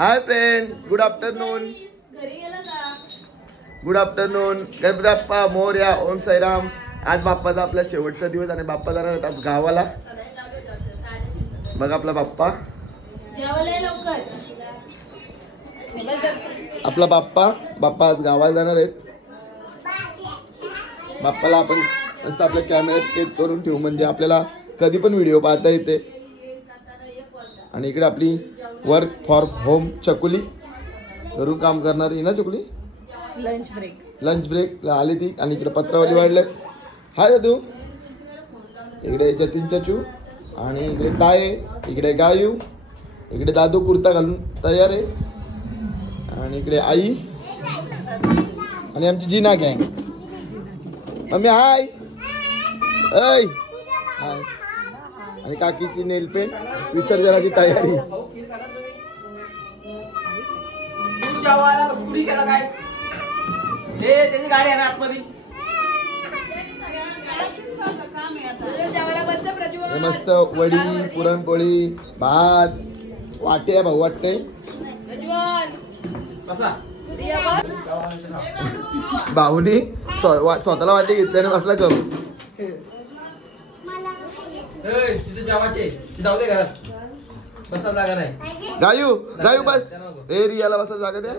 हाय friend, good afternoon. Good afternoon. Ganpati Bappa Morya. Om Sairam. आज बाप्पाचा आपला शेवटचा दिवस आणि बाप्पा जाणार आहेत आज गावाला. बघा आपला बाप्पा. आपला बाप्पा आज गावाला जाणार आहेत. बाप्पाला आपण मस्त आपल्या कॅमेऱ्यात कैद करून ठेवू म्हणजे आपल्याला कधी पण व्हिडिओ पाहता येते. आणि इकडे आपली वर्क फॉर होम चकुली घरून काम करणारी ना चकुली. लंच ब्रेक आली ती. आणि इकडे पत्रावली वाढलेत. हाय दादू. इकडे जतीन चाचू आणि इकडे ताये. इकडे गायू. इकडे दादू कुर्ता घालून तयार आहे. आणि इकडे आई आणि आमची जीना गँग. मम्मी हाय. ऐ हाय. आणि काकीची नेल पेंट विसर्जनाची तयारी. मस्त वडी पुरणपोळी भात वाटे भाऊ वाटते. भाऊनी स्वतःला वाटे घेतल्याने बसला करू. गायू गायू बस. ए रियाला बसा जागा द्या.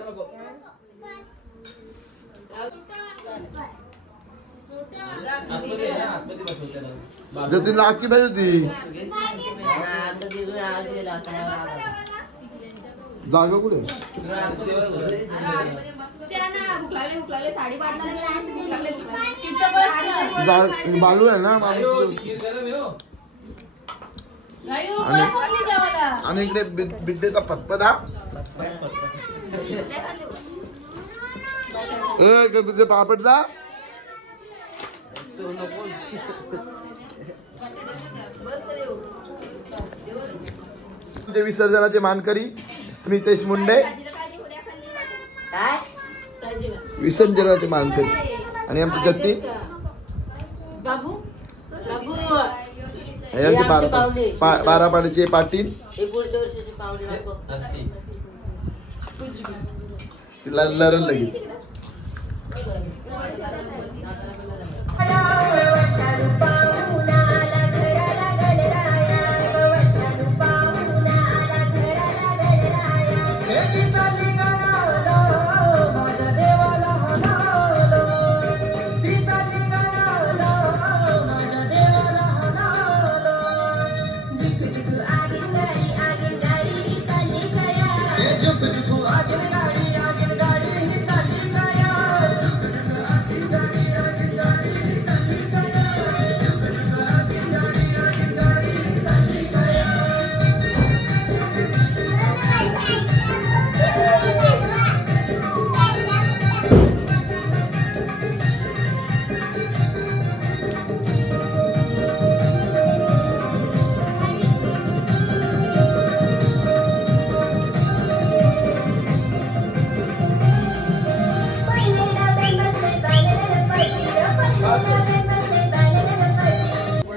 जतीन लागती पाहिजे ती जागा कुठे. बालू आहे ना. आणि इकडे बिड्डेचा पतपदा. गणपतीचे पापड जा. विसर्जनाचे मानकरी स्मितेश मुंडे. विसर्जनाचे मानकरी आणि आमचे जतीन बारापाडीचे पाटील. लरण लगेच.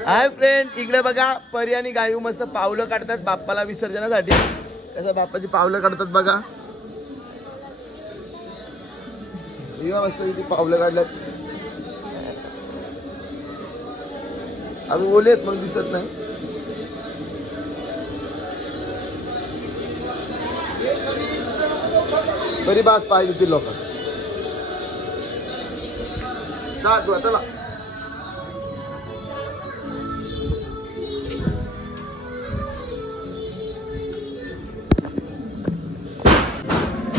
हाय फ्रेंड, इकडे बघा परी आणि गायू मस्त पावलं काढतात बाप्पाला विसर्जनासाठी. कसं बाप्पाची पावलं काढतात बघा. मस्त इथे पावलं काढल्यात. अजून ओलेत मग दिसत नाही. परी बास पाहिजे ती लोक. चला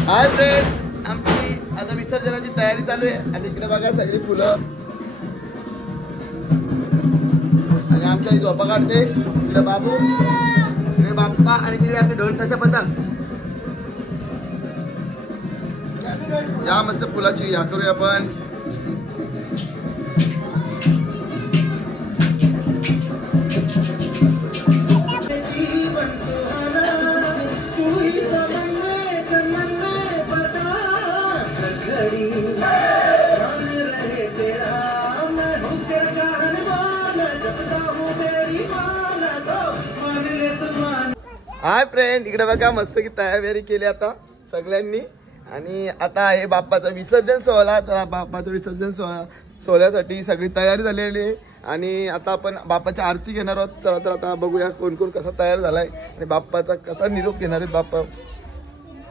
हाय फ्रेंड, आमची आता विसर्जनाची तयारी चालू आहे. आणि इकडे बघा सगळी फुलं आणि आमच्या झोपा काढते. इकडे बाबू, इकडे बाप्पा आणि तिकडे आपले ढोल ताशा पथक. या मस्त फुलाची या करूया आपण. हाय फ्रेंड, इकडे बघा मस्त की तयारी केली आता सगळ्यांनी. आणि आता आहे बाप्पाचा विसर्जन सोहळा. तर बाप्पाचं विसर्जन सोहळ्यासाठी सगळी तयारी झालेली आहे. आणि आता आपण बाप्पाची आरती घेणार आहोत. चला तर आता बघूया कोण कोण कसा तयार झालाय आणि बाप्पाचा कसा निरोप घेणार आहेत.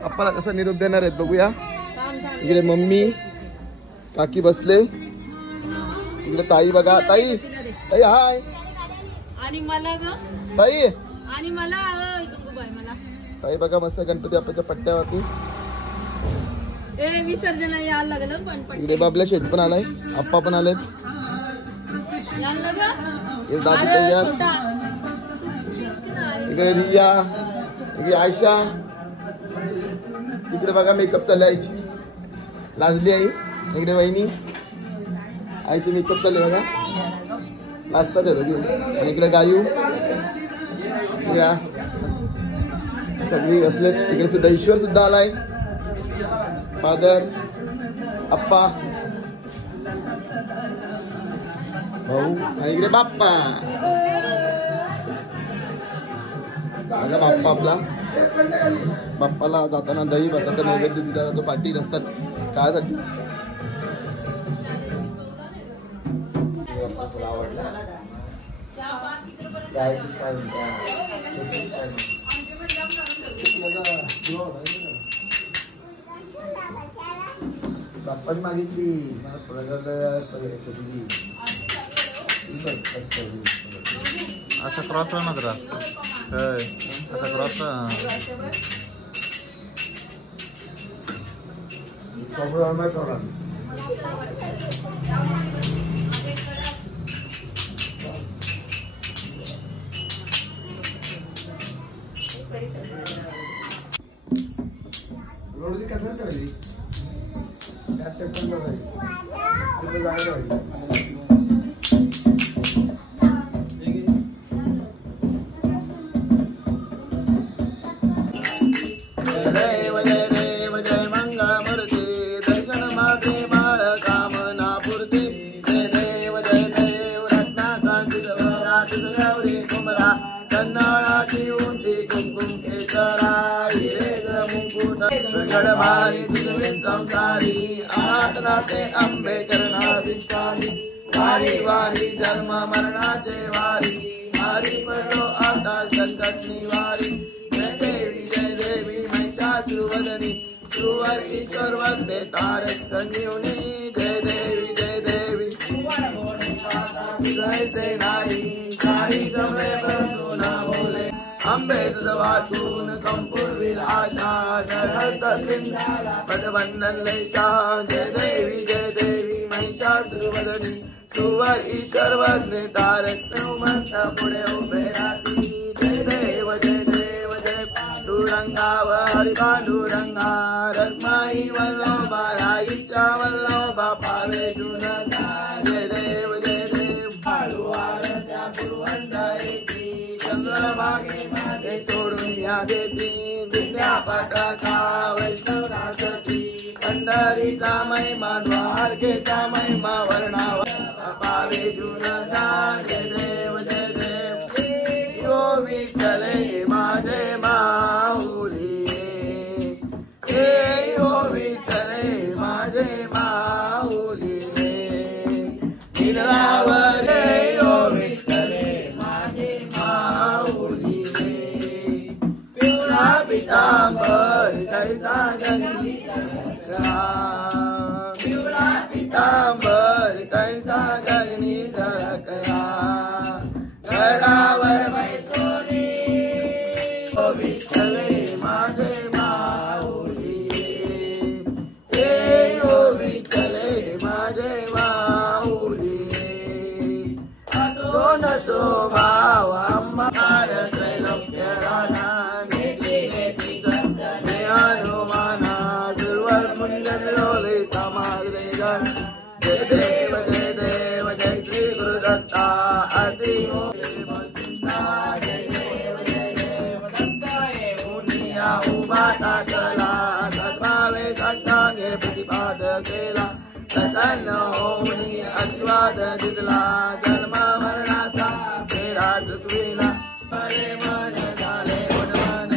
बाप्पाला कसा निरोप देणार आहेत बघूया. इकडे मम्मी काकी बसले, इकडे ताई बघा. ताई ताई हाय. आणि मला ताई आणि मला ताई बघा मस्त गणपती बाप्पाच्या पट्ट्यावरती. विसर्जन यायला लागलं पण इकडे बाबल्या शेट पण आलाय, आप्पा पण आलेत. दादी तयार. इकडे रिया, इकडे आयशा. इकडे बघा मेकअप चालले आईची, लाजली आई. इकडे वहिनी, आईची मेकअप चालले बघा, लाजतात येतो घेऊन. आणि इकडे गायू, सगळी बसलेत. इकडे सुद्धा ईश्वर सुद्धा आलाय, फादर, अप्पा, भाऊ. आणि इकडे बाप्पा बघा. बाप्पा आपला, बाप्पाला जाताना दही भाताचा नैवेद्य दिला जातो पाठी रस्त्यात. कायसाठी बाप्पाच मागितली असा क्रॉस ना जरा असा क्रॉस रोडची कसं ठेवली त्यात टेक्शन तिथे जागा अंबे करणारी वारी वारी जन्म मरणाचे वारी वारी पडलो आता संकट निवारी. जय देवी महिषासुरवदनी सुवर ईश्वर वंदे तारक संजीवनी. जय देवी जय नाही काही जमले परंतु ना बोले. अंबे तुझ वाचून कंपूर्वील आशा पदबंधन लैशा. जय देवी महिषासुरवदनी सुवर ईश्वर वंदे तारक संवंत पुढे उभे राहती. जय देव जय पांडुरंगाव हरी पांडुरंगा. रखमाई वल्लोबा राईच्या वल्लोबा पावे जुनका. जय देव पाडुवारच्या पुरवंदरेची चंद्रभागे मागे सोडून या देती. विद्या पताका वैष्णवनाथी पंढरीचा महिमा द्वारकेचा महिमा वर्णावा पावे जुनका. जय देव यो विठ्ठले माझे माऊली. यो विठ्ठले माझे माऊली. निरावरे यो विठ्ठले माझे माऊली. पिवळा पितांबर कैसा गंगी पिवळा पितांबर कैसा गगनी झळकला. गडावर मैसोनी ओ विठ्ठले माझे माऊली. हे ओ विठ्ठले माझे माऊली. असो नसो भाव अंबार त्रैलोक्य राणा. नेती संतने हनुमाना दुर्वर मुंडलोले समाजले जन. जय देव जय श्री गुरुदत्ता. आरती उभा टाकला सद्भावे साष्टांगे प्रतिपाद केला. प्रसन्न होऊनी आशीर्वाद दिला. जन्म मरणाचा फेरा चुकविला. मन झाले मन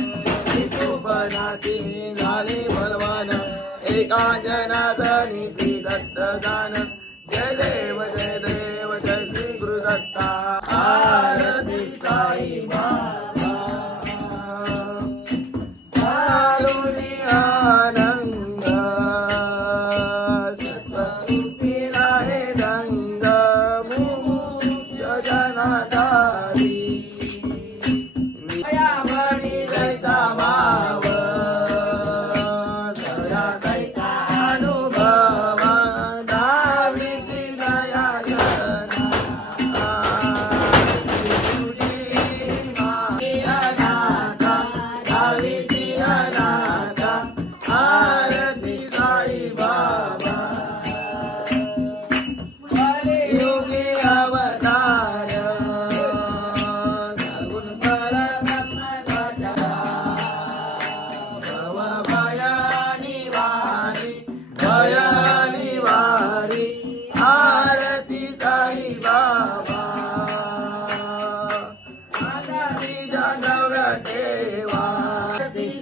ठेवा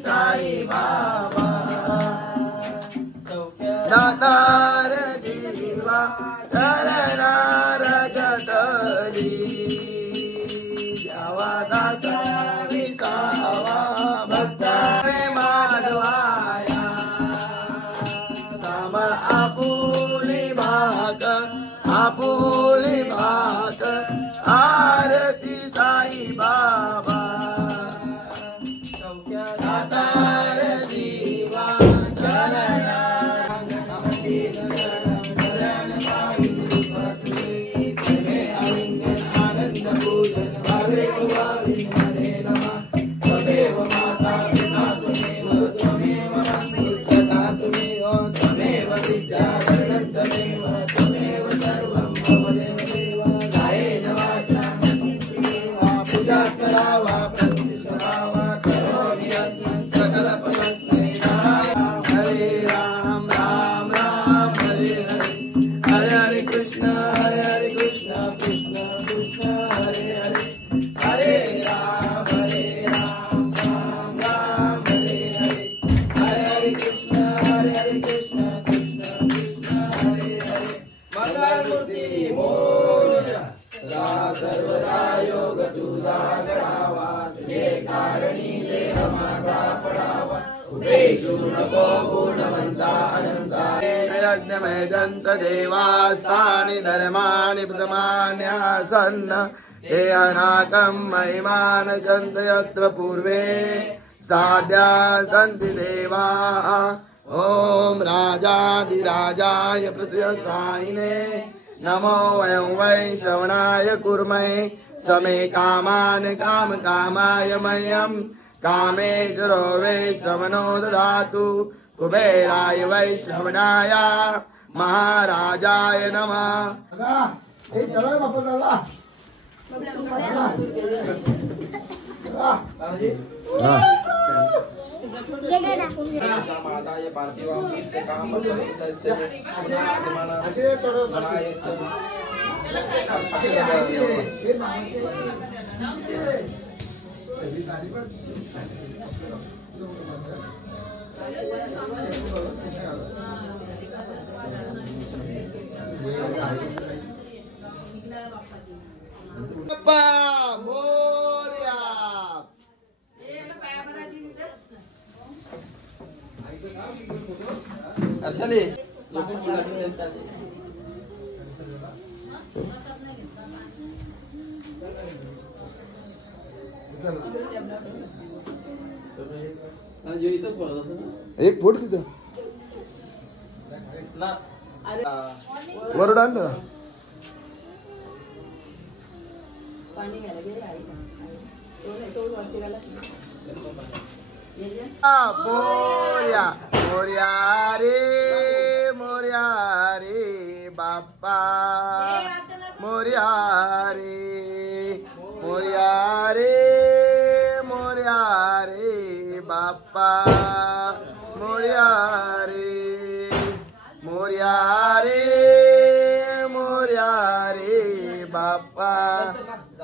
साई बाबा दातार जीवा करणार गतरी द्यावा दाता विसावा भक्ता माधवाया साम आपुली भाग आरती साई बाबा दातार जीवा यज्ञमय जंत देवास्तानि धर्माणि प्रथमान्यासन्न हे अनाकं महिमान जंत यत्र पूर्वे साध्या सन्ति देवाः ओम राजाधिराजाय प्रत्यसायिने नमो वयं वै श्रवणाय कुर्महे समे कामान् कामकामाय मह्यं कामेश्वरो वै श्रवणो ददातु कुबेराय वै श्रवणाय महाराजाय नमः। अर्शली एक फूट तिथं वरड आण ना मोर्या मोर्या रे बाप्पा मोर्या रे बाप्पा मोर्या रे बाप्पा मोर्या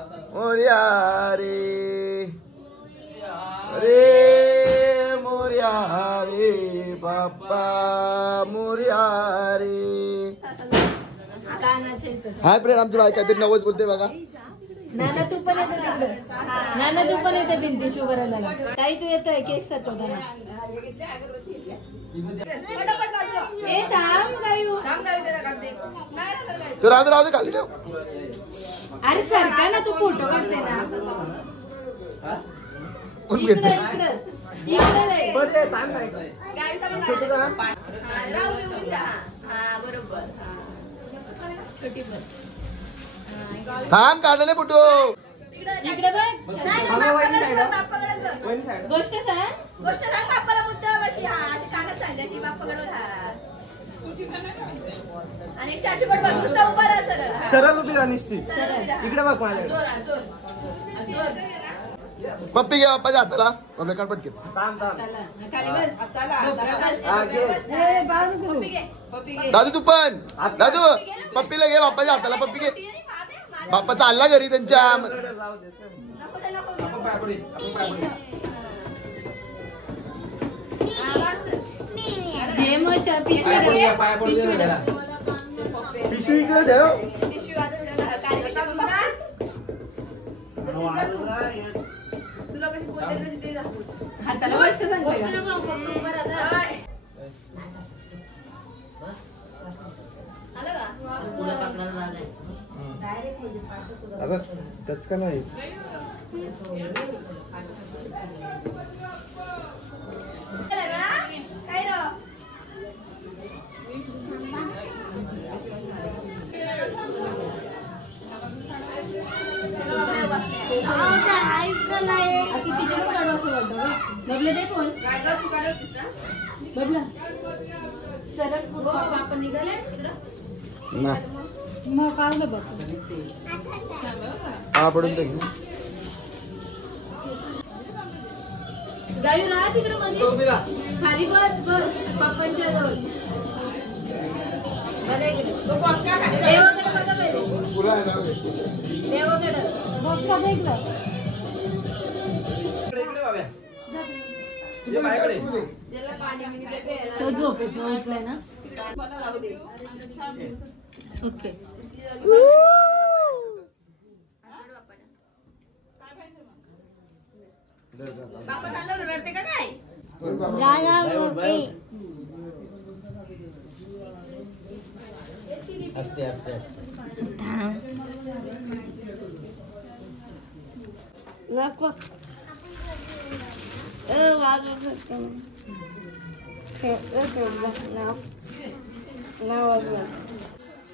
रे बाप्पा मोर्या रे। हाय फ्रेंड आमची बाई काहीतरी नवच बोलते बघा। नाना तू पण येते नाना तू पण येते भिंती शुभराला ताई तू येतोय केस सटवताना ए थांब गायू तू राहू दे खाली ठेव। अरे सरका ना तू फोटो काढते ना कोण घेते थांब काढले फोटो इकडे बघ गोष्ट सांग बाप्पाला मुद्दा अशी हा अशी कानात सांगायची बाप्पाकडून हा आणि चाची पण बघ नुसता उभा राहा सरळ उभी राहा निस्ती इकडे बघ माझ्याकडे पप्पी घे बाप्पाच्या हाताला आपल्या काढपट घे दादू तू पण दादू पप्पीला घे बाप्पाच्या हाताला पप्पी घे बाप्पा चालला घरी त्यांच्या आपण पाय पडे, आपण पाय पडे. घे मग चहा पिशवी पाय पडे, द्या. पाय पडे पिशवी द्या. पिशवी इकडे ठेव. पिशवी वाजत ठेवणार. काय कशा तुला? तुला कशी बोलते तशी ते दाखव. हाताला गोष्ट सांगते का? आलं का? अगं टच का नाही आलं का? काय रे? सगळं बाबा बसले. अच्छा तिथे पण काढू असं वाटतं का? बबल्या दे फोन. गाडीवर तू काढत होतीस ना? बबल्या सरक पुढं. आपण निघाले तिकडं. ना मग काढलं बघ. हा पडून टाक. गाडी राहा तिकडे मध्ये. खाली बस बस पप्पांच्या जवळ. बरं इकडे. देवाकडे बघा पहिले. पुरा आहे ना रे. देवाकडे. बघ का इकडं. इकडे बाब्या. ये माझ्याकडे. त्याला पाणी बिनी दे प्यायला. तो झोपेत उठलाय ना. मला राहू दे. ओके. बाप्पा चाललं रडते का काय? असते असते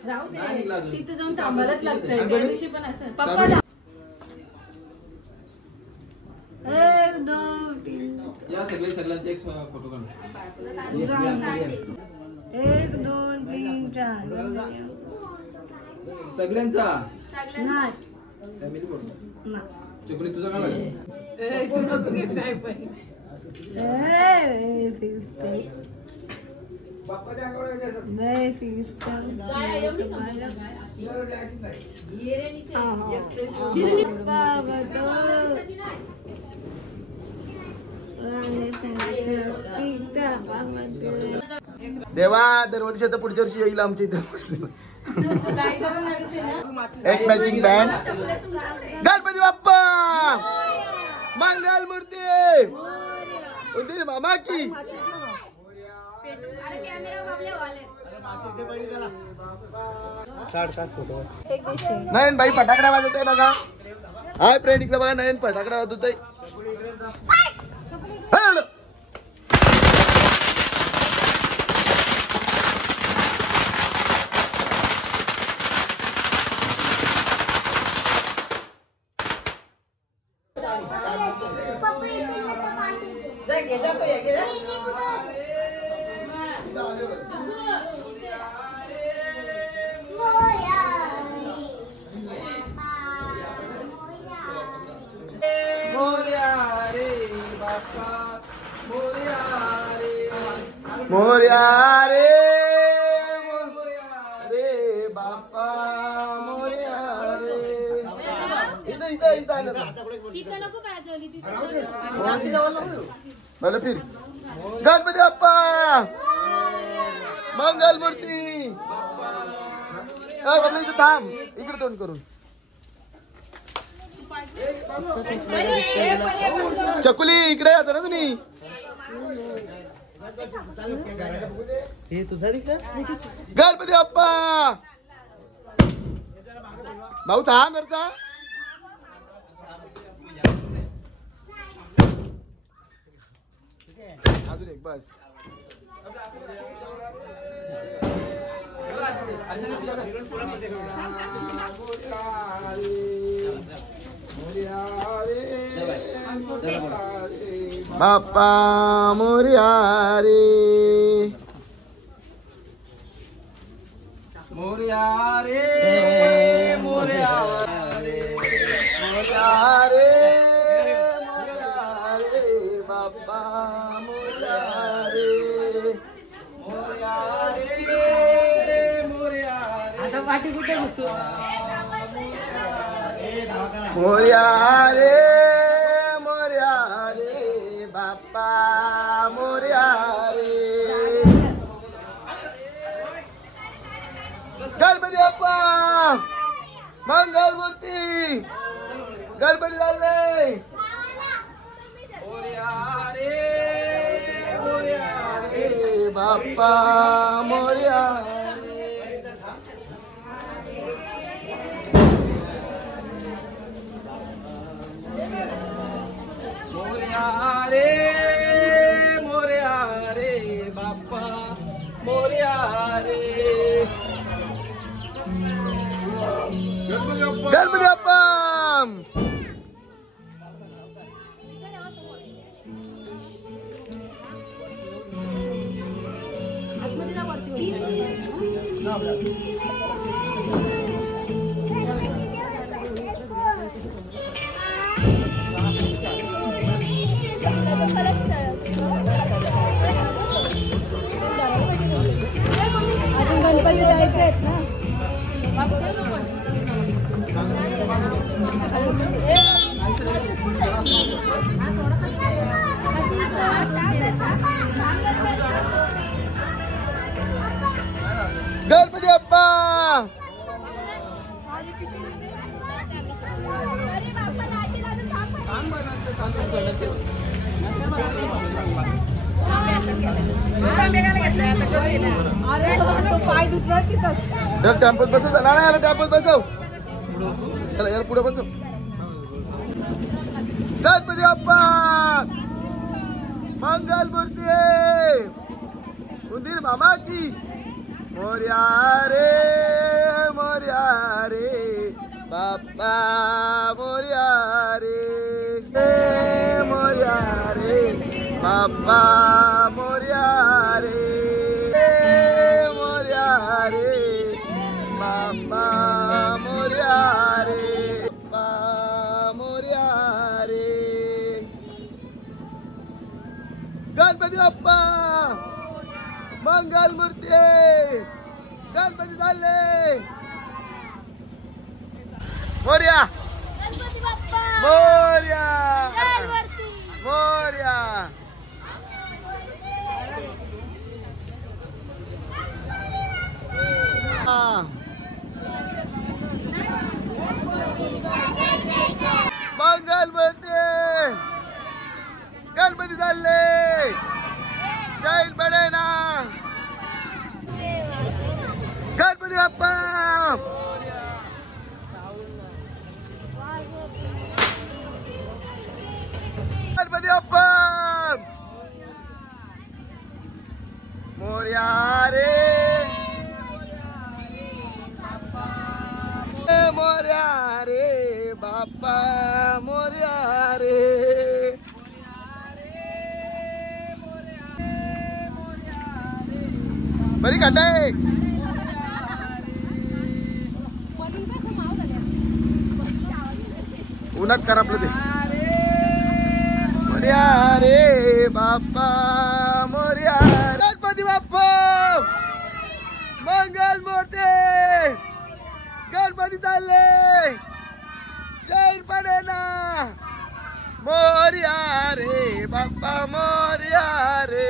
राहू दे. तिथे जाऊन थांबायलाच लागतंय. त्या दिवशी पण असं. पप्पा या सगळ्यांचे एक फोटो काढ. 1 2 3 4 सगळ्यांचा नाही. Family photo. चुकली तुझा काढ. तू नको घेऊ काय पण. देवा दरवर्षी आता पुढच्या वर्षी येईल आमच्या इथे. काय करून आलीच आहे ना. एक मॅचिंग बँड. गणपती बाप्पा मंगल मूर्ती उंदीर मामा की. अरे कॅमेरा बाबले वाले. काढ काढ फोटो. नयन भाई फटाकडा वाजवतोय बघा. हाय फ्रेंड इकडे बघा नयन फटाकडा वाजवतोय. मोर्या रे रे बाप्पा मोर्या रे. इथं इथं इथं आलं. तिथं नको पाहिजे तिथं. मला फिर. गणपती बाप्पा मंगल मूर्ती. इथं थांब इकडे तोंड करून. चकुली इकडे येतो ना तुम्ही. हे तुझा तिकडे गणपती बाप्पा. भाऊ थांब घरचा. अजून एक बस. बाप्पा मोर्या रे मोर्या रे मोर्या रे मोर्या रे मोर्या रे बाप्पा मोर्या रे मोर्या रे मोर्या रे. आता पाठी कुठे बसू. मोर्या रे मोर्या रे बाप्पा मोर्या रे गणपती बाप्पा मंगल मूर्ती गणपती झाले मोर्या रे बाप्पा मोर्या मोर्या रे बाप्पा मोर्या रे गणपती बाप्पा अजून गणपती जायचे आहेत ना गणपती बाप्पा पाय दुखला तिथं यार टेम्पोत बसव ना याला टेम्पोत बसव चला यार पुढे बसव गणपती बाप्पा मंगल मूर्ती उंदीर मामा की मोर्या रे बाप्पा मोर्या रे मोर्या रे बाप्पा मोर्या रे मोर्या रे बाप्पा मोर्या रे बाप्पा मोर्या रे गणपती बाप्पा मंगल मूर्ती गणपती झाले मोर्या गणपती बाप्पा मोर्या गणपती मोर्या मंगल मूर्ती गणपती झाले जैन पडे ना गणपती बाप्पा गणपती बाप्पा मोर्या रे मोर्या रे बाप्पा मोर्या रे बरी काटाय उन्हात करा आपलं ते मोर्या रे बाप्पा मोर्या गणपती बाप्पा मंगल मूर्ती गणपती चालले चैन पडे ना मोर्या रे बाप्पा मोर्या रे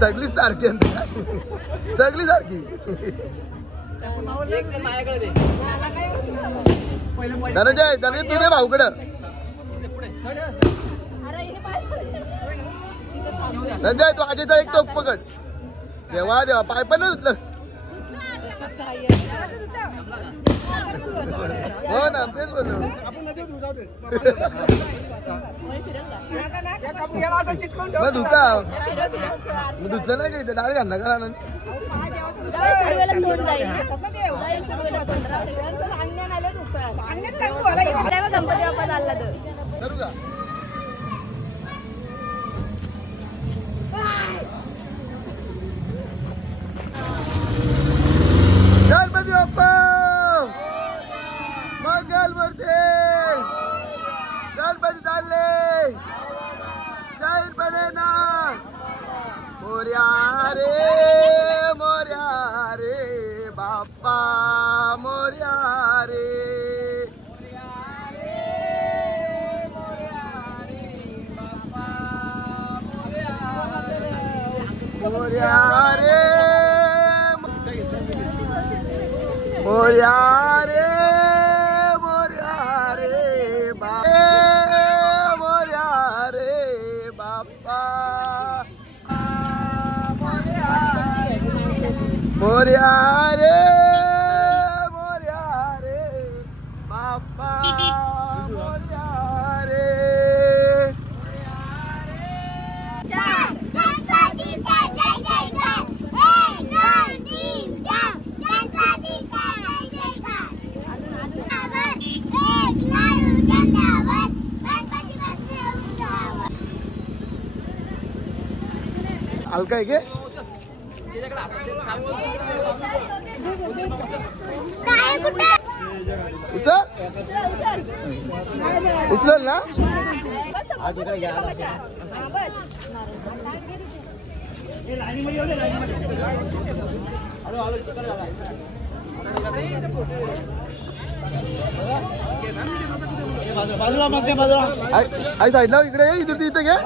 सगळी सारखी सगळी सारखी धनंजय तुझ्या भाऊकडं धनंजय तू आजीचा एक टोक पकड देवा देवा पाय पण नाही धुतलं हो ना तेच बोललो मग धुता मग धुतलं नाही का इथं डायरेक्ट आणला का गणपती बाप्पा चालला तर करू का मोरया रे मोरया रे मोरया रे मोरया रे बाप्पा मोरया रे मोरया रे बाप्पा मोरया रे हलका आहे के उचल उचल ना आई साईडला इकडे इथं इथं घे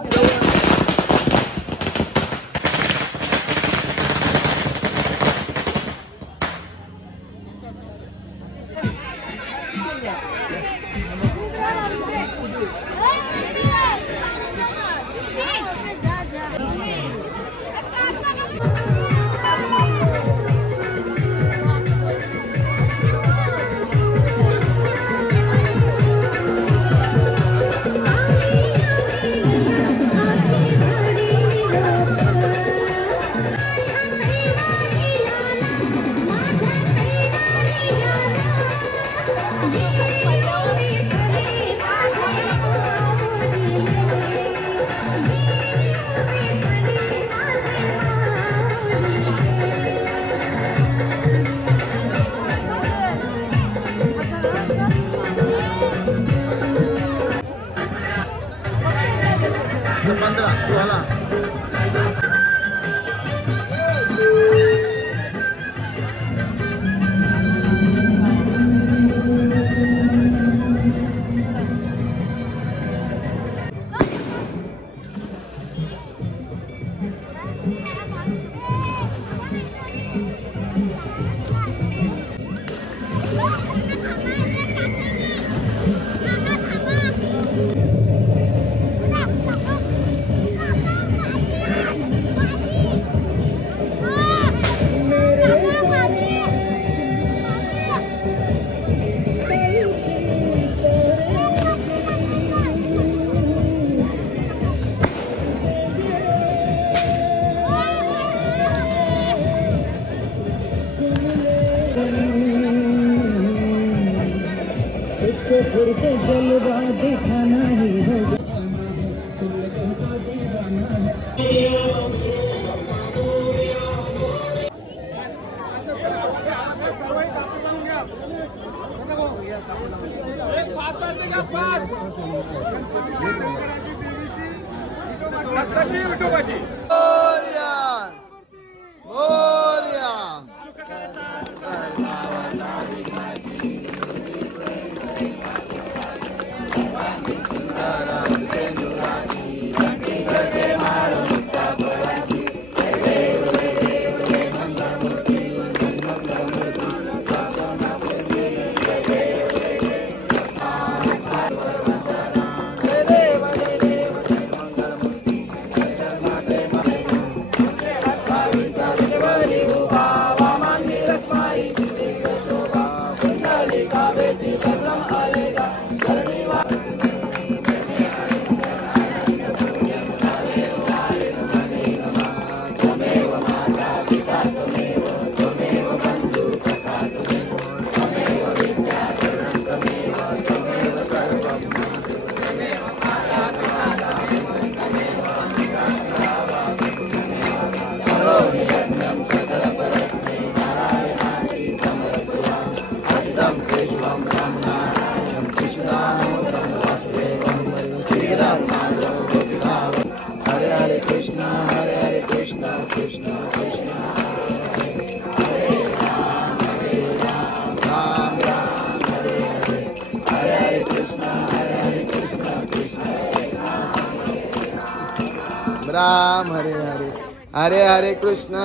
राम हरे हरे हरे हरे कृष्ण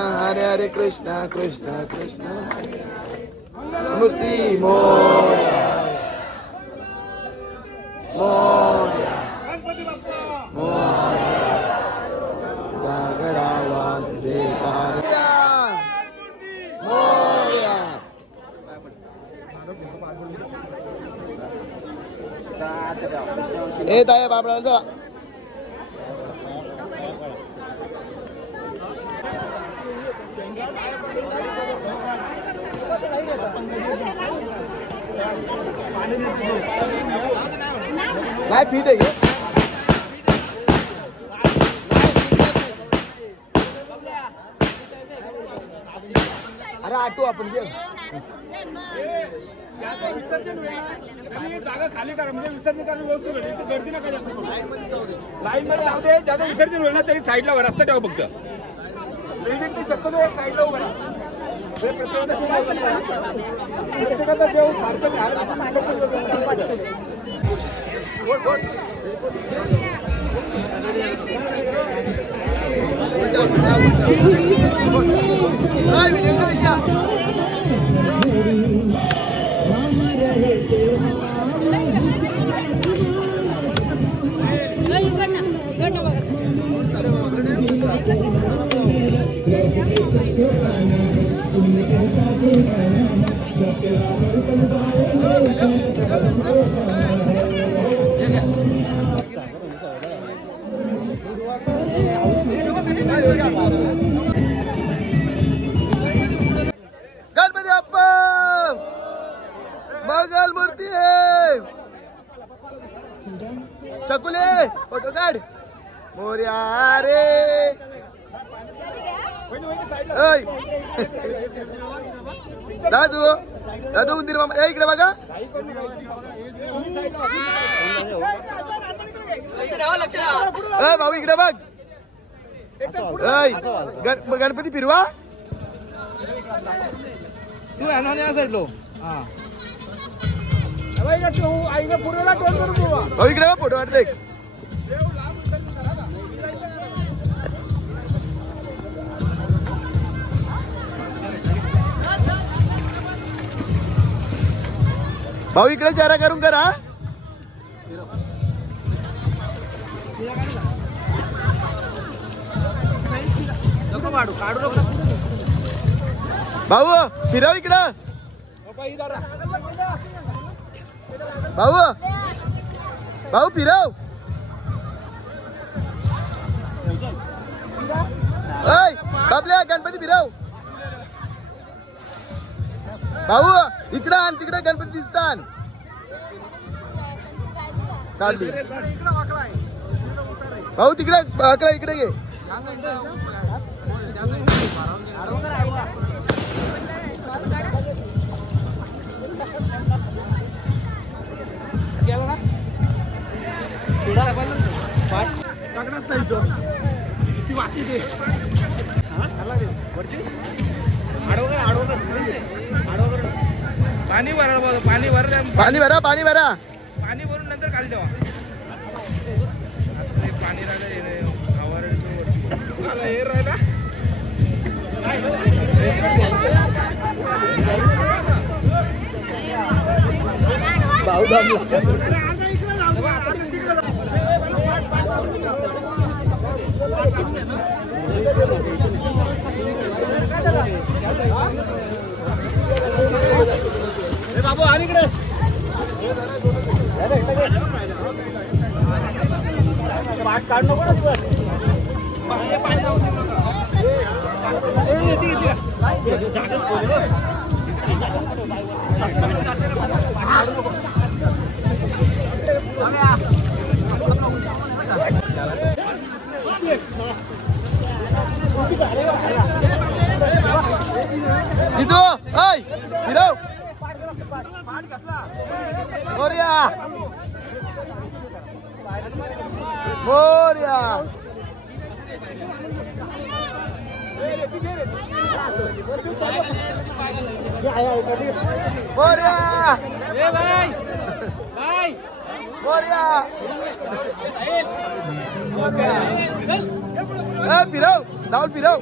कृष्ण कृष्ण मूर्ती मोरया मोरया मोरया जागरा वाजले मोरया ए ताई बाबळा काय फिट आहे अरे आटू आपण घे जागा खाली करा म्हणजे विसर्जन करायला व्यवस्थित होईल. इथे गर्दी नका जास्त करू. लाईन मध्ये जाऊ दे. ज्यादा विसर्जन होईल ना तरी साईडला उभा रस्ता ठेवा फक्त. बिल्डिंग शक्यतो साईडला उभा राहा. प्रत्येकाचा देव सारखं गणपती बाप्पा मंगल मूर्ती आहे चकुले फोटो काढ मोरया रे ओय दादू दादू उंदीर मामा इकडे बघा भाऊ इकडे बघ गणपती फिरवा तू या साईडलो भाऊ इकडे फोटो काढते भाऊ इकडे चेहरा करून करा भाऊ फिरव इकडं भाऊ भाऊ फिरव ऐ बाबल्या गणपती फिरव भाऊ इकडं आण तिकडे गणपती दिसतात काढली भाऊ तिकडे अकरा इकडे घे पाणी भरा पाणी भर पाणी भरा पाणी भरा पाणी भरून नंतर खाली ठेवा पाणी राहिला भाऊ बाबू आणि इकडे पाठ काढ नको ना इथो ऐ फिरव मोरया मोरया मोरया मोरया मोरया फिरव राहुल फिरव.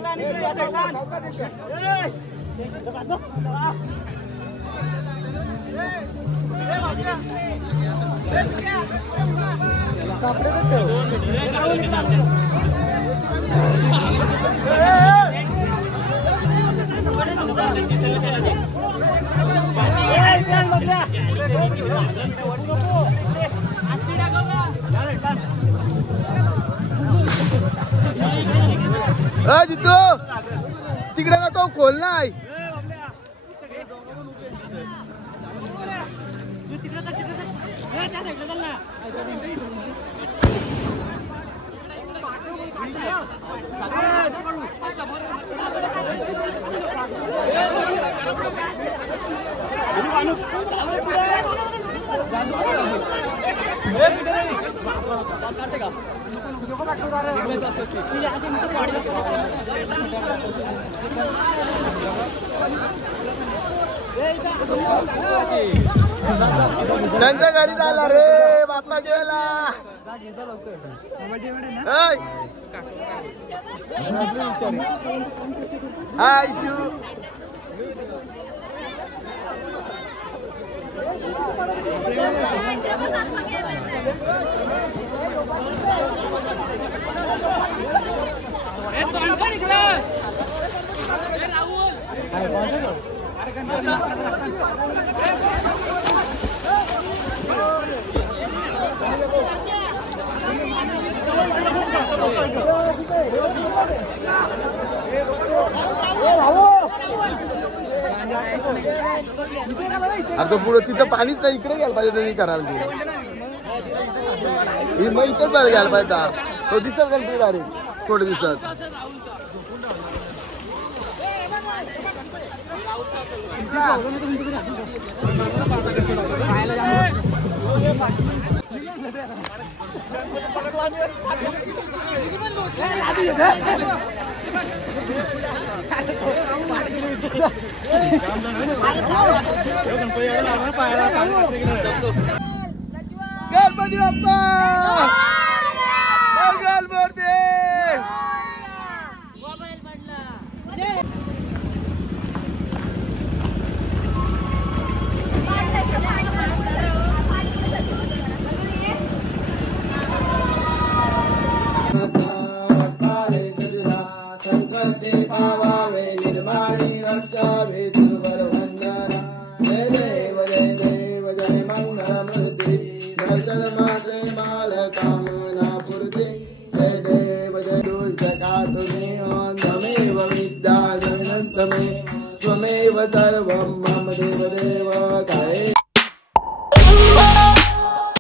जितू तिकडे नको खोल नाही. त्यांच्या घरी झाला रे बाप्पा गेला. हाय शू आता पुढे तिथं पाणीच नाही. इकडे घ्यायला पाहिजे त्यांनी करायला. ही मग इथंच घ्यायला पाहिजे. तो दिसत गणपती डायरेक्ट थोड्या दिवसात. गणपती बाप्पा मंगल मूर्ती. संकटे पावावे